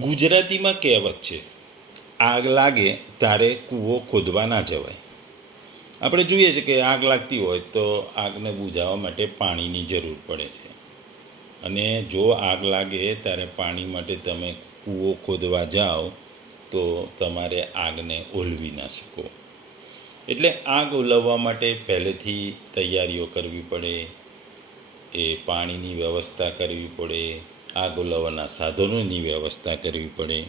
ગુજરાતીમાં કહેવત છે, આગ લાગે તારે કૂવો ખોદવા ના જવાય. આપણે જોઈએ છે કે આગ લાગતી હોય તો આગને બુઝાવવા માટે પાણીની જરૂર પડે છે. અને જો આગ લાગે ત્યારે પાણી માટે તમે કૂવો ખોદવા જાઓ તો તમારે આગને ઓલવી ના શકો. એટલે આગ ઓલવવા માટે પહેલેથી તૈયારીઓ કરવી પડે, એ પાણીની વ્યવસ્થા કરવી પડે આગ ઓલવવાના સાધનોની વ્યવસ્થા કરવી પડે.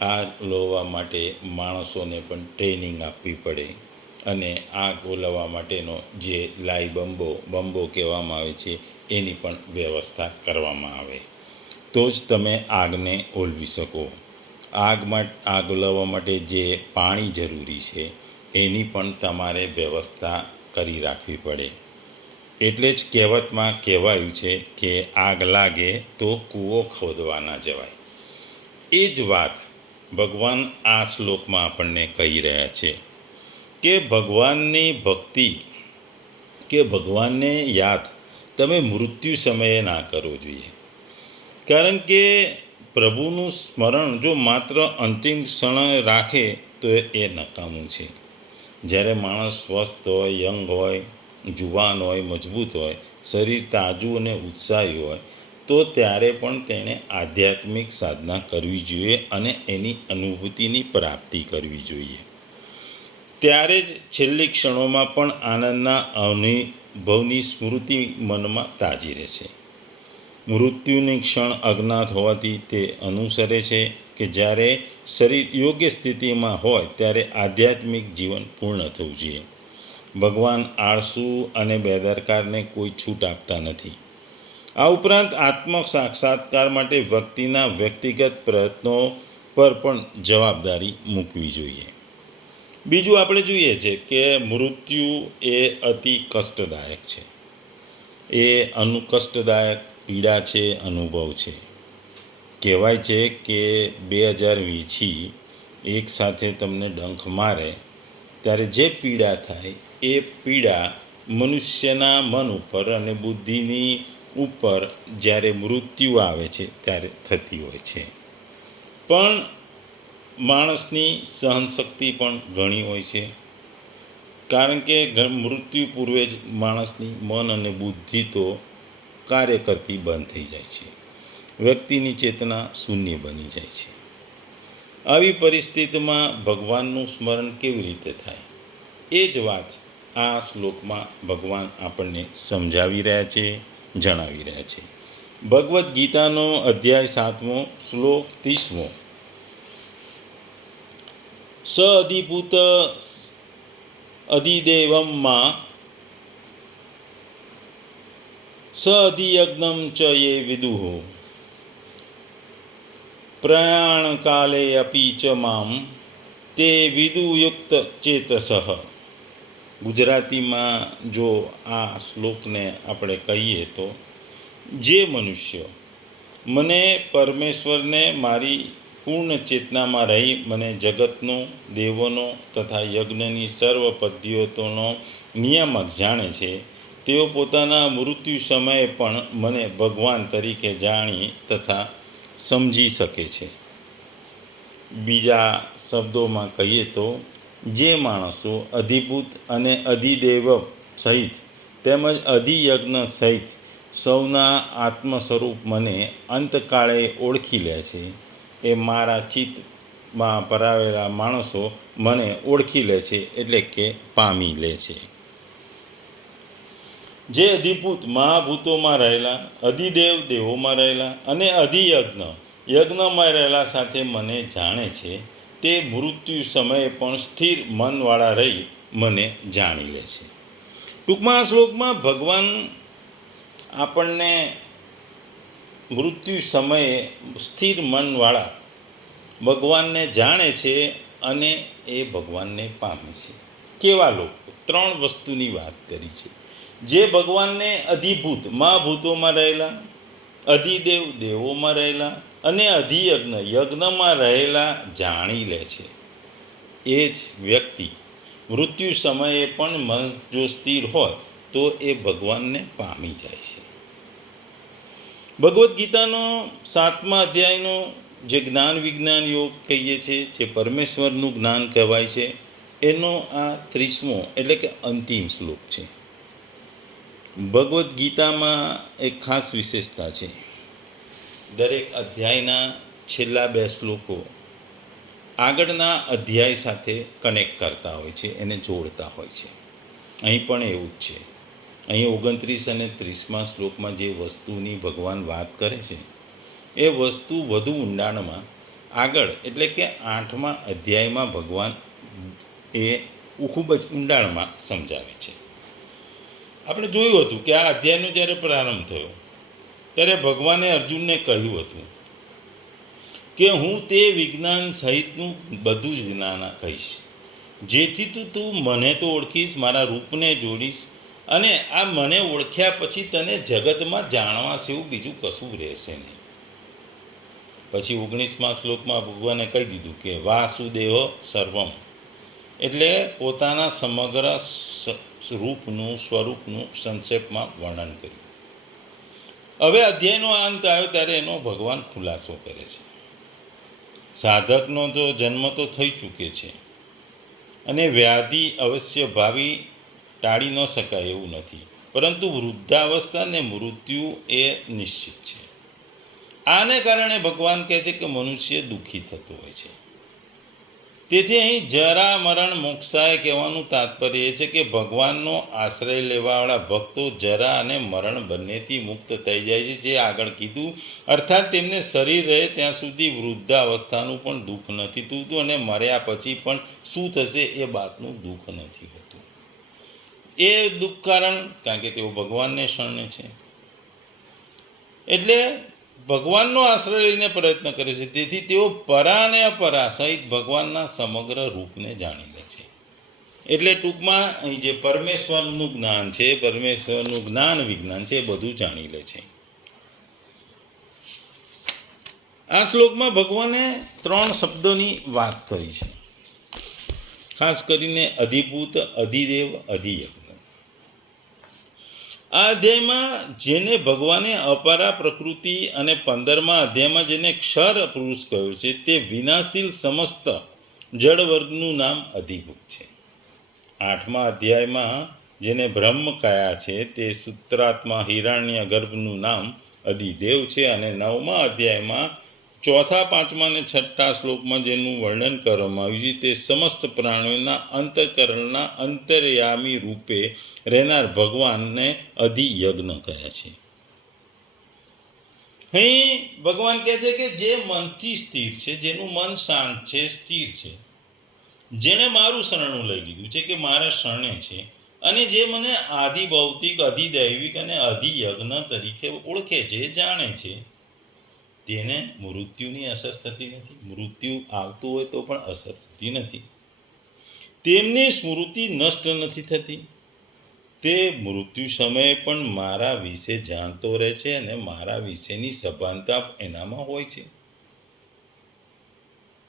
આગ ઓલવવા માટે માણસોને પણ ટ્રેનિંગ આપવી પડે. અને આગ ઓલવવા માટેનો જે લાઈ બંબો બંબો કહેવામાં આવે છે, એની પણ વ્યવસ્થા કરવામાં આવે. તો જ તમે આગને ઓલવી શકો. આગમાં આગ ઓલવવા માટે જે પાણી જરૂરી છે, એની પણ તમારે વ્યવસ્થા કરી રાખવી પડે. એટલે જ કહેવતમાં કહેવાયું છે કે આગ લાગે તો કૂવો ખોદવા ના જવાય. એ જ વાત ભગવાન આ શ્લોકમાં આપણને કહી રહ્યા છે કે ભગવાનની ભક્તિ, કે ભગવાનને યાદ તમે મૃત્યુ સમયે ના કરવો જોઈએ. કારણ કે પ્રભુનું સ્મરણ જો માત્ર અંતિમ ક્ષણ રાખે તો એ નકામું છે. જ્યારે માણસ સ્વસ્થ હોય, યંગ હોય જુવાન હોય, મજબૂત હોય, શરીર તાજું અને ઉત્સાહી હોય, તો ત્યારે પણ તેણે આધ્યાત્મિક સાધના કરવી જોઈએ અને એની અનુભૂતિની પ્રાપ્તિ કરવી જોઈએ. ત્યારે જ છેલ્લી ક્ષણોમાં પણ આનંદના અનુભવની સ્મૃતિ મનમાં તાજી રહેશે. મૃત્યુની ક્ષણ અજ્ઞાત હોવાથી તે અનુસરે છે કે જ્યારે શરીર યોગ્ય સ્થિતિમાં હોય, ત્યારે આધ્યાત્મિક જીવન પૂર્ણ થવું જોઈએ. ભગવાન આળસુ અને બેદરકારને કોઈ છૂટ આપતા નથી. આ ઉપરાંત આત્મ સાક્ષાત્કાર માટે વ્યક્તિના વ્યક્તિગત પ્રયત્નો પર પણ જવાબદારી મૂકવી જોઈએ. બીજું આપણે જોઈએ છે કે મૃત્યુ એ અતિ કષ્ટદાયક છે. એ અનુ કષ્ટદાયક પીડા છે, અનુભવ છે. કહેવાય છે કે બે હજાર વીછી એક સાથે તમને ડંખ મારે, ત્યારે જે પીડા થાય એ પીડા મનુષ્યના મન ઉપર અને બુદ્ધિની ઉપર જ્યારે મૃત્યુ આવે છે, ત્યારે થતી હોય છે. પણ માણસની સહનશક્તિ પણ ઘણી હોય છે. કારણ કે મૃત્યુ પૂર્વે જ માણસની મન અને બુદ્ધિ તો કાર્ય કરતી બંધ થઈ જાય છે. વ્યક્તિની ચેતના શૂન્ય બની જાય છે. આવી પરિસ્થિતિમાં ભગવાનનું સ્મરણ કેવી રીતે થાય? એ જ વાત આ શ્લોકમાં ભગવાન આપણને સમજાવી રહ્યા છે, જણાવી રહ્યા છે. ભગવદ્ ગીતાનો અધ્યાય સાતમો શ્લોક ત્રીસમો. સ અધિભૂત અધિદેવમમાં સ અધિયજ્ઞમ ચ યે વિદુહો. પ્રયાણકાલે અપી ચ મામ તે વિદુયુક્ત ચેતસઃ. ગુજરાતીમાં જો આ શ્લોકને આપણે કહીએ તો, જે મનુષ્ય, મને પરમેશ્વરને મારી પૂર્ણ ચેતનામાં રહી મને જગતનો, દેવોનો તથા યજ્ઞની સર્વ પદ્ધતિઓનો નિયામક જાણે છે, તેઓ પોતાના મૃત્યુ સમયે પણ મને ભગવાન તરીકે જાણી તથા સમજી શકે છે. બીજા શબ્દોમાં કહીએ તો જે માણસો અધિભૂત અને અધિદેવ સહિત તેમજ અધિયજ્ઞ સહિત સૌના આત્મ સ્વરૂપ મને અંતકાળે ઓળખી લે છે, એ મારા ચિત્તમાં પરાવેલા માણસો મને ઓળખી લે છે એટલે કે પામી લે છે. જે અધિભૂત મહાભૂતોમાં રહેલા, અધિદેવ દેવોમાં રહેલા અને અધિયજ્ઞ યજ્ઞમાં રહેલા સાથે મને જાણે છે તે મૃત્યુ સમયે પણ સ્થિર મનવાળા રહી મને જાણી લે છે. ટૂંકમાં આ શ્લોકમાં ભગવાન આપણને મૃત્યુ સમયે સ્થિર મનવાળા ભગવાનને જાણે છે અને એ ભગવાનને પામે છે. કેવા લોકો? ત્રણ વસ્તુની વાત કરી છે. જે ભગવાનને અધિભૂત, મહાભૂતોમાં રહેલા, અધિદેવ દેવોમાં રહેલા અને અધિયજ્ઞ યજ્ઞમાં રહેલા જાણી લે છે. એ જ વ્યક્તિ મૃત્યુ સમયે પણ મન જો સ્થિર હોય તો એ ભગવાનને પામી જાય છે. ભગવદ્ ગીતાનો સાતમા અધ્યાયનો જે જ્ઞાન વિજ્ઞાન યોગ કહીએ છીએ જે પરમેશ્વરનું જ્ઞાન કહેવાય છે, એનો આ ત્રીસમો એટલે કે અંતિમ શ્લોક છે. ભગવદ્ ગીતામાં એક ખાસ વિશેષતા છે. દરેક અધ્યાયના છેલ્લા બે શ્લોકો આગળના અધ્યાય સાથે કનેક્ટ કરતા હોય છે, એને જોડતા હોય છે. અહીં પણ એવું જ છે. અહીં ઓગણત્રીસ અને ત્રીસમાં શ્લોકમાં જે વસ્તુની ભગવાન વાત કરે છે, એ વસ્તુ વધુ ઊંડાણમાં આગળ, એટલે કે આઠમા અધ્યાયમાં ભગવાન એ ખૂબ જ ઊંડાણમાં સમજાવે છે. આપણે જોયું હતું કે આ અધ્યાયનો જ્યારે પ્રારંભ થયો ત્યારે ભગવાને અર્જુનને કહ્યું હતું કે હું તે વિજ્ઞાન સહિતનું બધું જ જ્ઞાન કહીશ. જેથી તું તું મને તો ઓળખીશ, મારા રૂપને જોડીશ અને આ મને ઓળખ્યા પછી તને જગતમાં જાણવા સેવું બીજું કશું રહેશે નહીં. પછી ઓગણીસમાં શ્લોકમાં ભગવાને કહી દીધું કે વાસુદેવ સર્વમ. એટલે પોતાના સમગ્ર રૂપનું, સ્વરૂપનું સંક્ષેપમાં વર્ણન કર્યું. હવે અધ્યાયનો અંત આવ્યો ત્યારે એનો ભગવાન ખુલાસો કરે છે. સાધકનો તો જન્મ તો થઈ ચૂકે છે. અને વ્યાધિ અવશ્ય ભાવિ ટાળી ન શકાય એવું નથી. પરંતુ વૃદ્ધાવસ્થાને મૃત્યુ એ નિશ્ચિત છે. આને કારણે ભગવાન કહે છે કે મનુષ્ય દુઃખી થતો હોય છે. તેથી અહીં જરા મરણ મોક્ષાય કહેવાનું તાત્પર્ય એ છે કે ભગવાનનો આશ્રય લેવાવાળા ભક્તો જરા અને મરણ બંનેથી મુક્ત થઈ જાય છે, જે આગળ કીધું. અર્થાત તેમને શરીર રહે ત્યાં સુધી વૃદ્ધાવસ્થાનું પણ દુઃખ નથી થતું અને મર્યા પછી પણ શું થશે એ બાતનું દુઃખ નથી હોતું. એ દુઃખ કારણ કારણ કે તેઓ ભગવાનને શરણે છે. એટલે ભગવાનનો આશ્રય લઈને પ્રયત્ન કરે છે. તેથી તેઓ પરા અને અપરા સહિત ભગવાનના સમગ્ર રૂપને જાણી લે છે. એટલે ટૂંકમાં અહીં જે પરમેશ્વરનું જ્ઞાન છે, પરમેશ્વરનું જ્ઞાન વિજ્ઞાન છે, એ બધું જાણી લે છે. આ શ્લોકમાં ભગવાને ત્રણ શબ્દોની વાત કરી છે. ખાસ કરીને અધિભૂત, અધિદેવ, અધિયજ્ઞ. આ અધ્યાયમાં જેને ભગવાને અપારા પ્રકૃતિ અને પંદરમા અધ્યાયમાં જેને ક્ષર પુરુષ કહ્યું છે, તે વિનાશીલ સમસ્ત જળ વર્ગનું નામ અધિભૂત છે. આઠમા અધ્યાયમાં જેને બ્રહ્મ કયા છે, તે સૂત્રાત્મા હિરણ્ય ગર્ભનું નામ અધિદેવ છે અને નવમા અધ્યાયમાં ચોથા, પાંચમા અને છઠ્ઠા શ્લોકમાં જેનું વર્ણન કરવામાં આવ્યું છે, તે સમસ્ત પ્રાણીઓના અંતઃકરણના અંતર્યામી રૂપે રહેનાર ભગવાનને અધિયજ્ઞ કહે છે. અહીં ભગવાન કહે છે કે જે મનથી સ્થિર છે, જેનું મન શાંત છે, સ્થિર છે, જેણે મારું શરણું લઈ લીધું છે કે મારા શરણે છે અને જે મને આધિભૌતિક અધિદૈવિક અને અધિયજ્ઞ તરીકે ઓળખે છે જાણે છે. તેને મૃત્યુની અસર થતી નથી. મૃત્યુ આવતું હોય તો પણ અસર થતી નથી. તેમની સ્મૃતિ નષ્ટ નથી થતી. તે મૃત્યુ સમયે પણ મારા વિશે જાણતો રહે છે અને મારા વિશેની સભાનતા એનામાં હોય છે.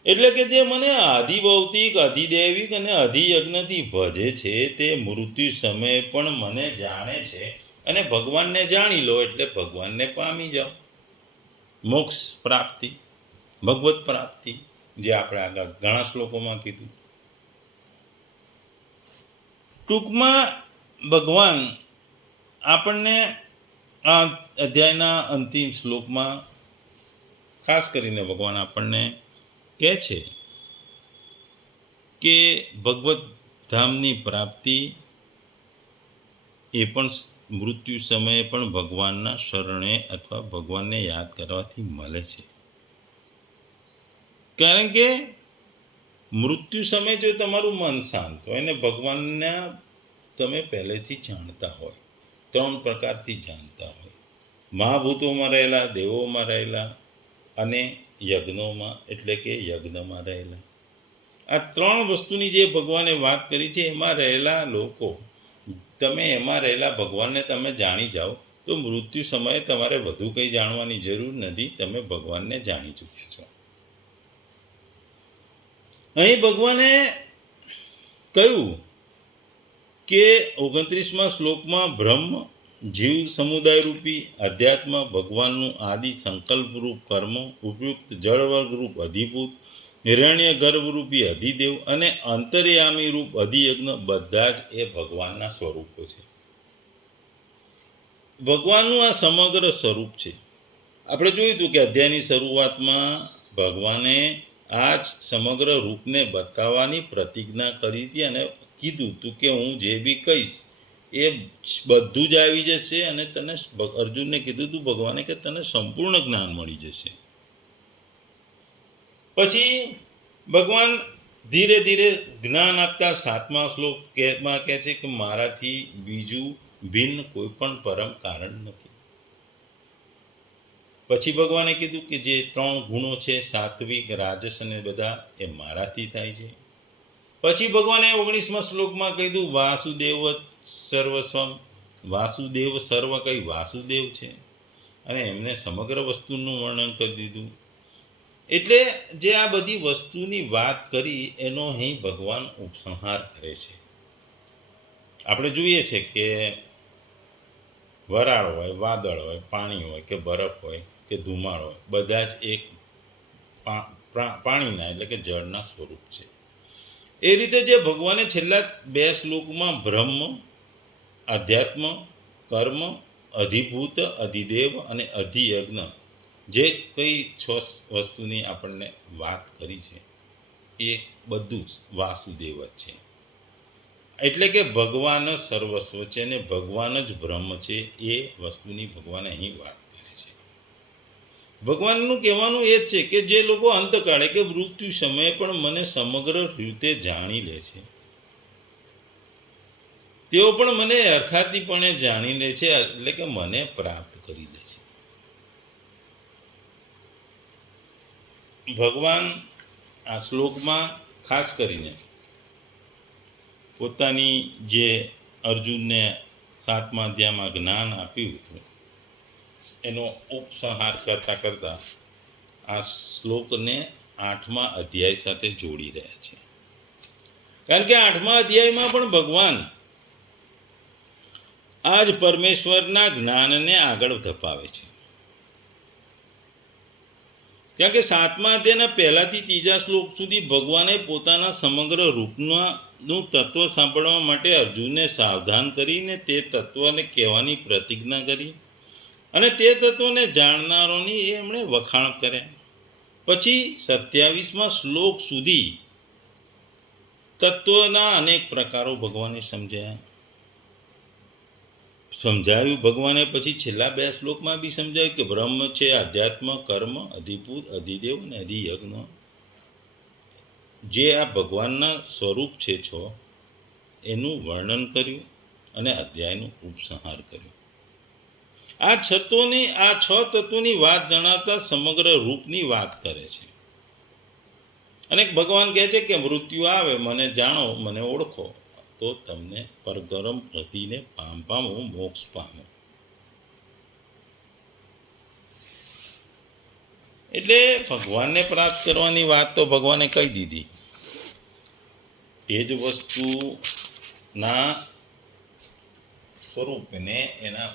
એટલે કે જે મને આધિભૌતિક અધિદૈવિક અને અધિયજ્ઞથી ભજે છે, તે મૃત્યુ સમયે પણ મને જાણે છે અને ભગવાનને જાણી લો એટલે ભગવાનને પામી જાઓ. મોક્ષ પ્રાપ્તિ, ભગવત પ્રાપ્તિ, જે આપણે આગળ ઘણા શ્લોકોમાં કીધું. ટૂંકમાં ભગવાન આપણને આ અધ્યાયના અંતિમ શ્લોકમાં ખાસ કરીને ભગવાન આપણને કહે છે કે ભગવત ધામની પ્રાપ્તિ એ પણ મૃત્યુ સમયે પણ ભગવાનના શરણે અથવા ભગવાનને યાદ કરવાથી મળે છે. કારણ કે મૃત્યુ સમયે જો તમારું મન શાંત હોય અને ભગવાનના તમે પહેલેથી જાણતા હોય, ત્રણ પ્રકારથી જાણતા હોય, મહાભૂતોમાં રહેલા, દેવોમાં રહેલા અને યજ્ઞોમાં, એટલે કે યજ્ઞમાં રહેલા. આ ત્રણ વસ્તુની જે ભગવાને વાત કરી છે, એમાં રહેલા લોકો તમે એમાં રહેલા ભગવાનને તમે જાણી જાઓ, તો મૃત્યુ સમયે તમારે વધુ કંઈ જાણવાની જરૂર નથી. તમે ભગવાનને જાણી ચૂક્યા છો. અહીં ભગવાને કહ્યું કે ઓગણત્રીસમાં શ્લોકમાં બ્રહ્મ, જીવ સમુદાય રૂપી, અધ્યાત્મ, ભગવાનનું આદિ સંકલ્પરૂપ કર્મ, ઉપયુક્ત જળવર્ગરૂપ અધિભૂત હિરણ્ય ગર્ભરૂપી અધિદેવ અને અંતર્યામી રૂપ અધિયજ્ઞ બધા જ એ ભગવાનના સ્વરૂપો છે. ભગવાનનું આ સમગ્ર સ્વરૂપ છે. આપણે જોયું હતું કે અધ્યાયની શરૂઆતમાં ભગવાને આ જ સમગ્ર રૂપને બતાવવાની પ્રતિજ્ઞા કરી હતી અને કીધું હતું કે હું જે બી કહીશ એ બધું જ આવી જશે અને તને અર્જુનને કીધું હતું ભગવાને કે તને સંપૂર્ણ જ્ઞાન મળી જશે. પછી ભગવાન ધીરે ધીરે જ્ઞાન આપતા સાતમા શ્લોક કહેમાં કહે છે કે મારાથી બીજું ભિન્ન કોઈ પણ પરમ કારણ નથી. પછી ભગવાને કીધું કે જે ત્રણ ગુણો છે, સાત્વિક, રાજસ અને બધા, એ મારાથી થાય છે. પછી ભગવાને ઓગણીસમા શ્લોકમાં કીધું, વાસુદેવ સર્વસ્વમ. વાસુદેવ સર્વ કઈ વાસુદેવ છે. અને એમને સમગ્ર વસ્તુનું વર્ણન કરી દીધું. એટલે જે આ બધી વસ્તુની વાત કરી, એનો અહીં ભગવાન ઉપસંહાર કરે છે. આપણે જોઈએ છે કે વરાળ હોય, વાદળ હોય, પાણી હોય, કે બરફ હોય, કે ધુમાળ હોય, બધા જ એક પાણીના એટલે કે જળના સ્વરૂપ છે. એ રીતે જે ભગવાને છેલ્લા બે શ્લોકમાં બ્રહ્મ, અધ્યાત્મ, કર્મ, અધિભૂત, અધિદેવ અને અધિયજ્ઞ જે કંઈ છ વસ્તુની આપણને વાત કરી છે, એ બધું જ વાસુદેવ જ છે. એટલે કે ભગવાન જ સર્વસ્વ છે અને ભગવાન જ બ્રહ્મ છે, એ વસ્તુની ભગવાન અહીં વાત કરે છે. ભગવાનનું કહેવાનું એ જ છે કે જે લોકો અંતકાળે કે મૃત્યુ સમયે પણ મને સમગ્ર રીતે જાણી લે છે. તેઓ પણ મને અર્થાતીપણે જાણી લે છે, એટલે કે મને પ્રાપ્ત કરી લે છે ભગવાન આ શ્લોકમાં ખાસ કરીને પોતાની જે અર્જુનને સાતમા અધ્યાયમાં જ્ઞાન આપ્યું હતું, એનો ઉપસંહાર કરતાં કરતાં આ શ્લોકને આઠમા અધ્યાય સાથે જોડી રહ્યા છે. કારણ કે આઠમા અધ્યાયમાં પણ ભગવાન આ જ પરમેશ્વરના જ્ઞાનને આગળ ધપાવે છે. કારણ કે સાતમા અધ્યાયના પહેલાંથી ત્રીજા શ્લોક સુધી ભગવાને પોતાના સમગ્ર રૂપનું તત્વ સાંભળવા માટે અર્જુનને સાવધાન કરીને તે તત્વને કહેવાની પ્રતિજ્ઞા કરી અને તે તત્વને જાણનારોની એમણે વખાણ કર્યા પછી સત્યાવીસમાં શ્લોક સુધી તત્વના અનેક પ્રકારો ભગવાને સમજાયા. સમજાવ્યું ભગવાને પછી છેલ્લા બે શ્લોકમાં બી સમજાવ્યું કે બ્રહ્મ છે આધ્યાત્મ, કર્મ, અધિભૂત, અધિદેવ અને અધિયજ્ઞ. જે આ ભગવાનના સ્વરૂપ છે છો, એનું વર્ણન કર્યું અને અધ્યાયનું ઉપસંહાર કર્યું. આ છતોની, આ છ તત્વોની વાત જણાતા સમગ્ર રૂપની વાત કરે છે. અને ભગવાન કહે છે કે મૃત્યુ આવે, મને જાણો, મને ઓળખો. તો તમને પરગરમ પ્રતિને પામ પામો મોક્ષ પામો. એટલે ભગવાનને પ્રાપ્ત કરવાની વાત તો ભગવાને કહી દીધી. એ જ વસ્તુના સ્વરૂપને એના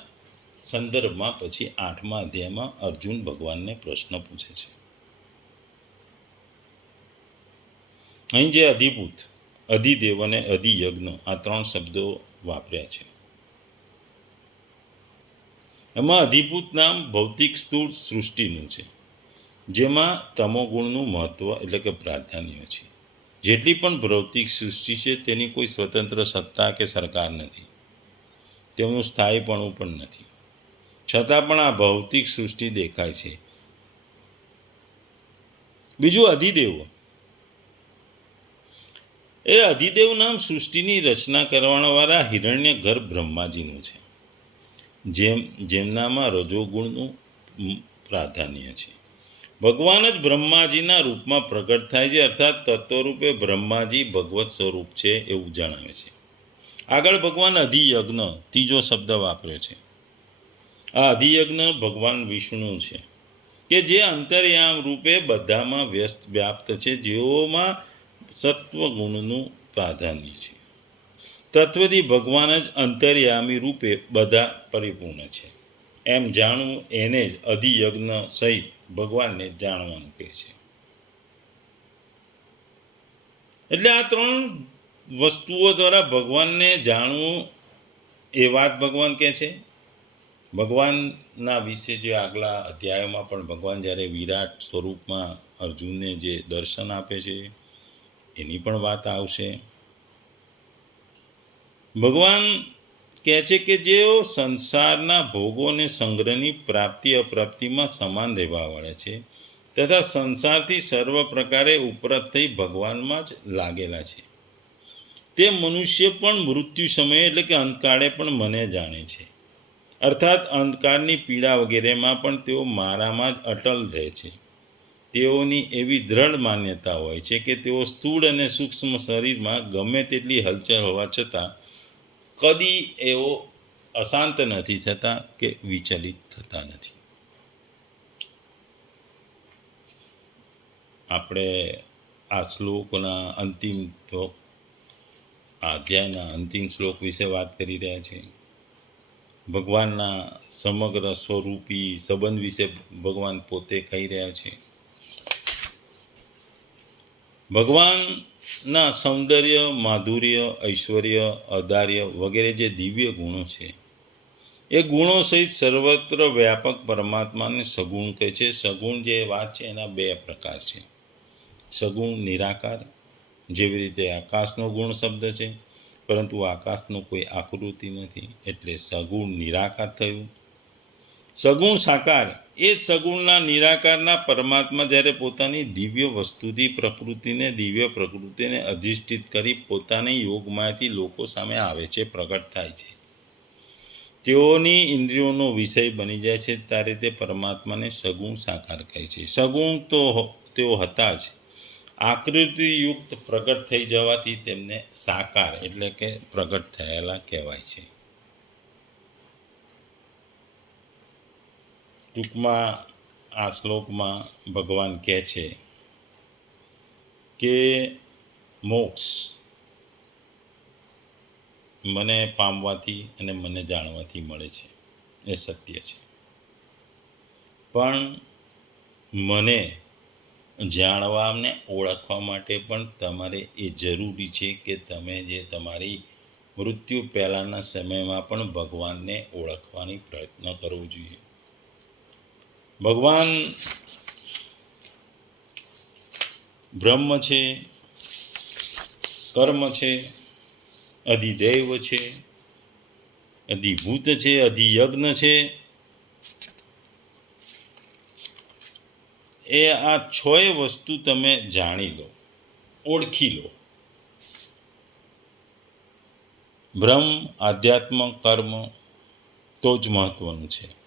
સંદર્ભમાં પછી આઠમા અધ્યાયમાં અર્જુન ભગવાનને પ્રશ્ન પૂછે છે. અહીં જે અધિભૂત અધિદેવ અને અધિયજ્ઞ આ ત્રણ શબ્દો વાપર્યા છે. એમાં અધિભૂત નામ ભૌતિક સ્થૂળ સૃષ્ટિનું છે, જેમાં તમોગુણનું મહત્વ એટલે કે પ્રાધાન્ય છે. જેટલી પણ ભૌતિક સૃષ્ટિ છે, તેની કોઈ સ્વતંત્ર સત્તા કે સરકાર નથી. તેમનું સ્થાયીપણું પણ નથી. છતાં પણ આ ભૌતિક સૃષ્ટિ દેખાય છે. બીજું અધિદેવ. એ અધિદેવ નામ સૃષ્ટિની રચના કરવાવાળા હિરણ્ય ગર્ભ બ્રહ્માજીનું છે. જેમ, જેમનામાં રજોગુણનું પ્રાધાન્ય છે. ભગવાન જ બ્રહ્માજીના રૂપમાં પ્રગટ થાય છે, અર્થાત તત્વરૂપે બ્રહ્માજી ભગવત સ્વરૂપ છે એવું જણાવે છે. આગળ ભગવાન અધિયજ્ઞ, ત્રીજો શબ્દ વાપર્યો છે. આ અધિયજ્ઞ ભગવાન વિષ્ણુ છે, કે જે અંતર્યામ રૂપે બધામાં વ્યસ્ત, વ્યાપ્ત છે, જેઓમાં સત્વગુણનું પ્રાધાન્ય છે. તત્વથી ભગવાન જ અંતર્યામી રૂપે બધા પરિપૂર્ણ છે. એમ જાણવું એને જ અધિયજ્ઞ સહિત ભગવાનને જાણવાનું કહે છે. એટલે આ ત્રણ વસ્તુઓ દ્વારા ભગવાનને જાણવું એ વાત ભગવાન કહે છે. ભગવાનના વિશે જે આગલા અધ્યાયોમાં પણ ભગવાન જ્યારે વિરાટ સ્વરૂપમાં અર્જુનને જે દર્શન આપે છે એની પણ વાત આવશે. ભગવાન કહે છે કે જેઓ સંસારના ભોગોને સંગ્રહની પ્રાપ્તિ અપ્રાપ્તિમાં સમાન રહેવા વળે છે તથા સંસારથી સર્વ પ્રકારે ઉપરત થઈ ભગવાનમાં જ લાગેલા છે. તે મનુષ્ય પણ મૃત્યુ સમયે એટલે કે અંતકાળે પણ મને જાણે છે. અર્થાત અંધકારની પીડા વગેરેમાં પણ તેઓ મારામાં જ અટલ રહે છે. તેઓની એવી દ્રઢ માન્યતા હોય છે કે તેઓ સ્થૂળ અને સૂક્ષ્મ શરીરમાં ગમે તેટલી હલચલ હોવા છતાં કદી એઓ અશાંત નથી થતા કે વિચલિત થતા નથી. આપણે આ શ્લોકના અંતિમ તો આ અધ્યાયના અંતિમ શ્લોક વિશે વાત કરી રહ્યા છીએ. ભગવાનના સમગ્ર સ્વરૂપી સંબંધ વિશે ભગવાન પોતે કહી રહ્યા છે. ભગવાનના સૌંદર્ય, માધુર્ય, ઐશ્વર્ય અદાર્ય વગેરે જે દિવ્ય ગુણો છે, એ ગુણો સહિત સર્વત્ર વ્યાપક પરમાત્માને સગુણ કહે છે. સગુણ જે વાત છે, એના બે પ્રકાર છે. સગુણ નિરાકાર, જેવી રીતે આકાશનો ગુણ શબ્દ છે, પરંતુ આકાશનું કોઈ આકૃતિ નથી, એટલે સગુણ નિરાકાર થયું. સગુણ સાકાર એ સગુણના નિરાકારના પરમાત્મા જ્યારે પોતાની દિવ્ય વસ્તુથી પ્રકૃતિને, દિવ્ય પ્રકૃતિને અધિષ્ઠિત કરી પોતાની યોગમાંથી લોકો સામે આવે છે, પ્રગટ થાય છે. તેઓની ઇન્દ્રિયોનો વિષય બની જાય છે, ત્યારે તે પરમાત્માને સગુણ સાકાર કહે છે. સગુણ તો તેઓ હતા જ. આકૃતિયુક્ત પ્રગટ થઈ જવાથી તેમને સાકાર એટલે કે પ્રગટ થયેલા કહેવાય છે. ટૂંકમાં આ શ્લોકમાં ભગવાન કહે છે કે મોક્ષ મને પામવાથી અને મને જાણવાથી મળે છે. એ સત્ય છે. પણ મને જાણવા અને ઓળખવા માટે પણ તમારે એ જરૂરી છે કે તમે જે તમારી મૃત્યુ પહેલાંના સમયમાં પણ ભગવાનને ઓળખવાની પ્રયત્ન કરવો જોઈએ. ભગવાન બ્રહ્મ છે, કર્મ છે, અધિદૈવ છે, અધિભૂત છે, અધિયજ્ઞ છે. એ આ છય વસ્તુ તમે જાણી લો, ઓળખી લો. બ્રહ્મ, આધ્યાત્મ, કર્મ તો જ મહત્વનું છે.